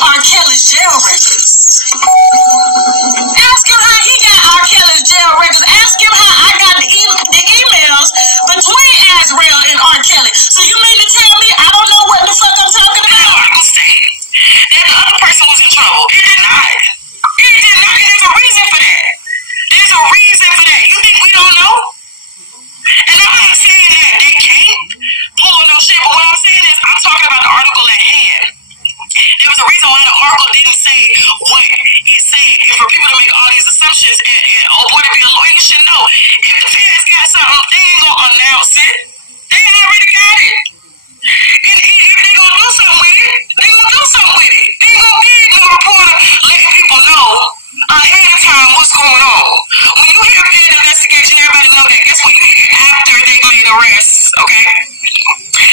R. Kelly's jail records. Ask him how he got R. Kelly's jail records. Ask him how I got the emails between Azrael and R. Kelly. So you mean to tell me I don't know what the fuck I'm talking about? I'm saying that the other person was in trouble. He did not. He did not. There's a reason for that. There's a reason for that. You think we don't know? And I'm not saying that they can't pull no shit, but what I'm saying is I'm talking about the article at hand. There was a reason why the article didn't say what it said. And for people to make all these assumptions and oh boy, to be a lawyer, you should know. If the feds got something, they ain't gonna announce it. They already got it. And if they gonna do something with it, they gonna do something with it. They ain't gonna be no reporter letting people know ahead of time what's going on. When you hear an investigation, everybody know that. Guess what? You hear after they made arrests, okay?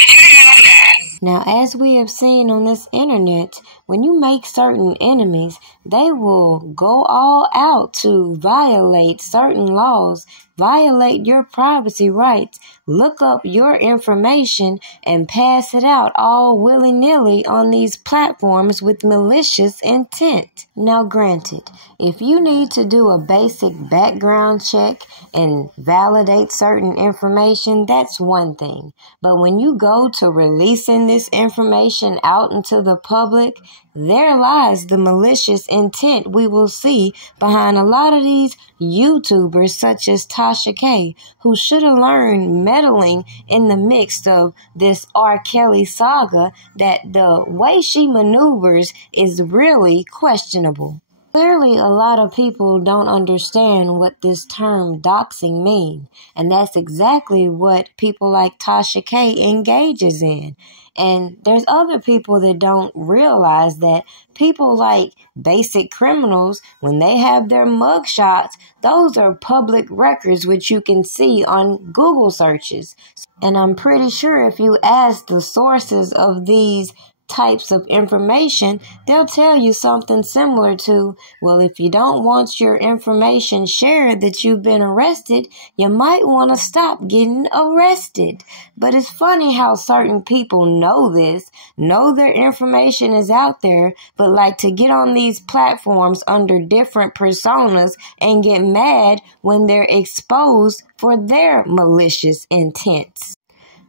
You hear after that. Now, as we have seen on this internet, when you make certain enemies, they will go all out to violate certain laws, violate your privacy rights, look up your information, and pass it out all willy-nilly on these platforms with malicious intent. Now, granted, if you need to do a basic background check and validate certain information, that's one thing. But when you go to releasing this information out into the public, there lies the malicious intent we will see behind a lot of these YouTubers such as Tasha K, who should have learned meddling in the midst of this R. Kelly saga that the way she maneuvers is really questionable. Clearly, a lot of people don't understand what this term doxing means, and that's exactly what people like Tasha K engages in. And there's other people that don't realize that people like basic criminals, when they have their mugshots, those are public records which you can see on Google searches. And I'm pretty sure if you ask the sources of these types of information, they'll tell you something similar to, well, if you don't want your information shared that you've been arrested, you might want to stop getting arrested. But it's funny how certain people know this, know their information is out there, but like to get on these platforms under different personas and get mad when they're exposed for their malicious intents.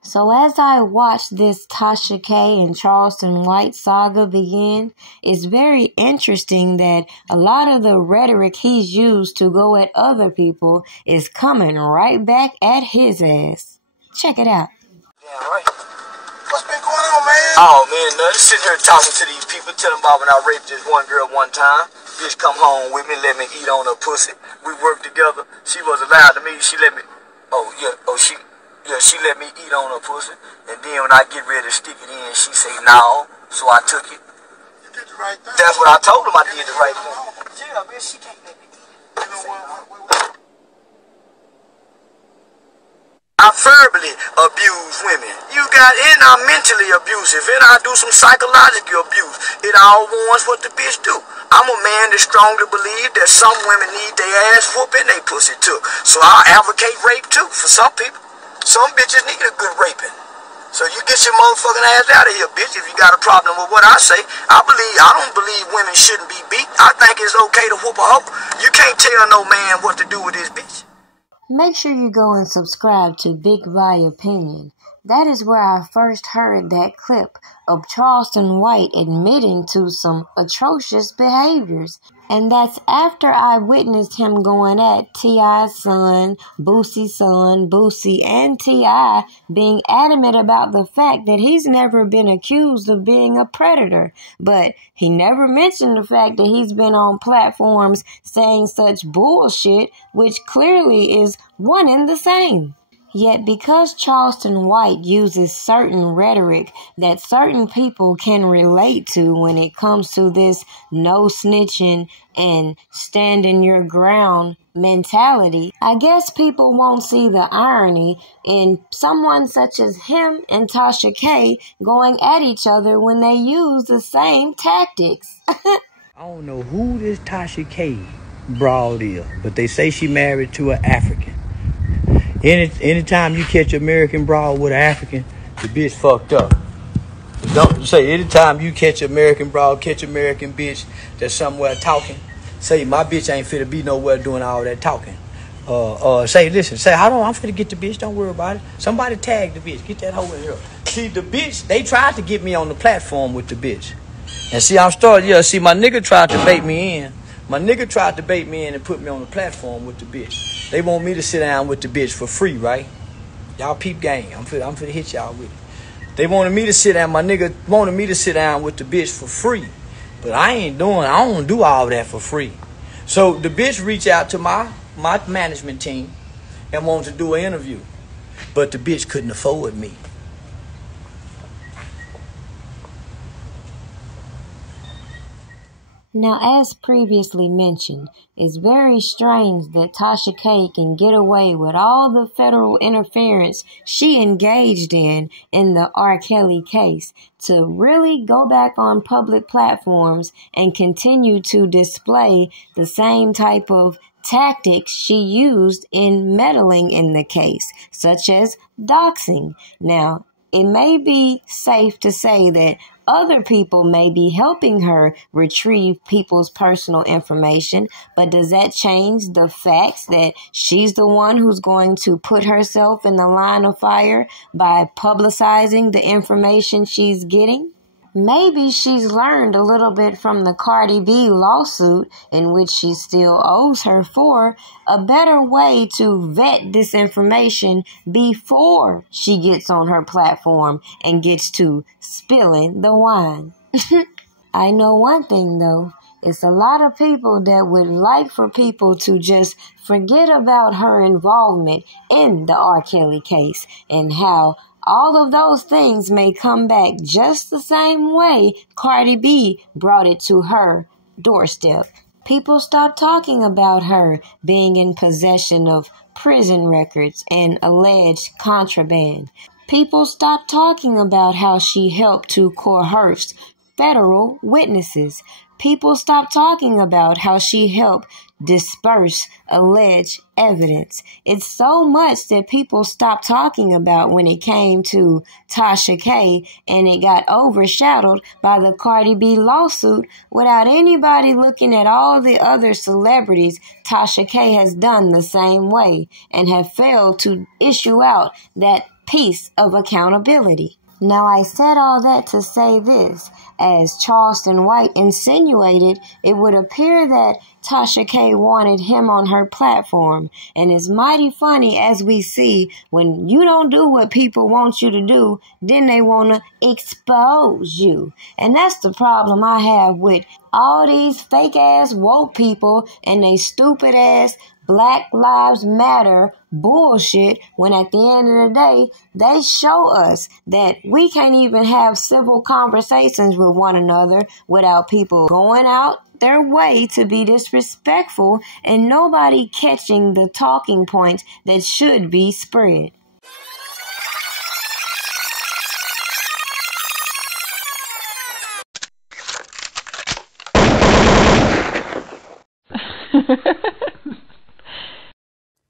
So as I watch this Tasha K and Charleston White saga begin, it's very interesting that a lot of the rhetoric he's used to go at other people is coming right back at his ass. Check it out. Yeah, right. What's been going on, man? Oh, man, nothing. Sitting here talking to these people, telling about when I raped this one girl one time. Bitch come home with me, let me eat on her pussy. We worked together. She was allowed to me. She let me... she let me eat on her pussy, and then when I get ready to stick it in, she say no, so I took it. You did the right thing. That's what I told him. I did the right thing. Yeah, man, she can't let me eat. I verbally abuse women. And I'm mentally abusive, and I do some psychological abuse. It all warns what the bitch do. I'm a man that strongly believe that some women need their ass whooped and they pussy took. So I advocate rape too for some people. Some bitches need a good raping. So you get your motherfucking ass out of here, bitch, if you got a problem with what I say. I don't believe women shouldn't be beat. I think it's okay to whoop a hoe. You can't tell no man what to do with his bitch. Make sure you go and subscribe to Big By Opinion. That is where I first heard that clip of Charleston White admitting to some atrocious behaviors. And that's after I witnessed him going at T.I.'s son, Boosie, and T.I. being adamant about the fact that he's never been accused of being a predator. But he never mentioned the fact that he's been on platforms saying such bullshit, which clearly is one and the same. Yet because Charleston White uses certain rhetoric that certain people can relate to when it comes to this no snitching and standing your ground mentality, I guess people won't see the irony in someone such as him and Tasha K going at each other when they use the same tactics. I don't know who this Tasha K broad is, but they say she married to an African. Anytime you catch an American broad with an African, the bitch fucked up. Don't say anytime you catch American broad, catch American bitch that's somewhere talking. Say my bitch ain't fit to be nowhere doing all that talking. Say listen. Say hold on, I'm finna get the bitch. Don't worry about it. Somebody tag the bitch. Get that hoe in here. See the bitch. They tried to get me on the platform with the bitch. And see, I'm starting. Yeah. See, my nigga tried to bait me in. My nigga tried to bait me in and put me on the platform with the bitch. They want me to sit down with the bitch for free, right? Y'all peep gang. I'm finna hit y'all with it. They wanted me to sit down. My nigga wanted me to sit down with the bitch for free. But I don't do all that for free. So the bitch reached out to my management team and wanted to do an interview. But the bitch couldn't afford me. Now, as previously mentioned, it's very strange that Tasha K can get away with all the federal interference she engaged in the R. Kelly case to really go back on public platforms and continue to display the same type of tactics she used in meddling in the case, such as doxing. Now, it may be safe to say that other people may be helping her retrieve people's personal information, but does that change the facts that she's the one who's going to put herself in the line of fire by publicizing the information she's getting? Maybe she's learned a little bit from the Cardi B lawsuit, in which she still owes her for, a better way to vet this information before she gets on her platform and gets to spilling the wine. I know one thing though. It's a lot of people that would like for people to just forget about her involvement in the R. Kelly case and how all of those things may come back just the same way Cardi B brought it to her doorstep. People stopped talking about her being in possession of prison records and alleged contraband. People stopped talking about how she helped to coerce federal witnesses. People stopped talking about how she helped disperse alleged evidence. It's so much that people stopped talking about when it came to Tasha K, and it got overshadowed by the Cardi B lawsuit without anybody looking at all the other celebrities Tasha K has done the same way and have failed to issue out that piece of accountability. Now, I said all that to say this. As Charleston White insinuated, it would appear that Tasha K wanted him on her platform. And it's mighty funny as we see when you don't do what people want you to do, then they want to expose you. And that's the problem I have with all these fake ass woke people and they stupid ass Black Lives Matter bullshit, when at the end of the day, they show us that we can't even have civil conversations with one another without people going out their way to be disrespectful and nobody catching the talking points that should be spread.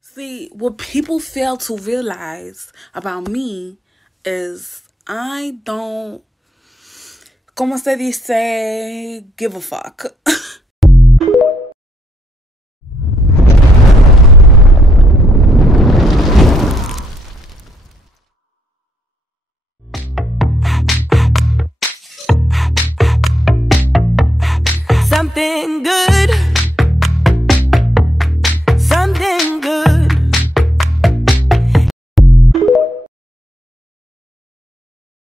See, what people fail to realize about me is I don't, como se dice, give a fuck.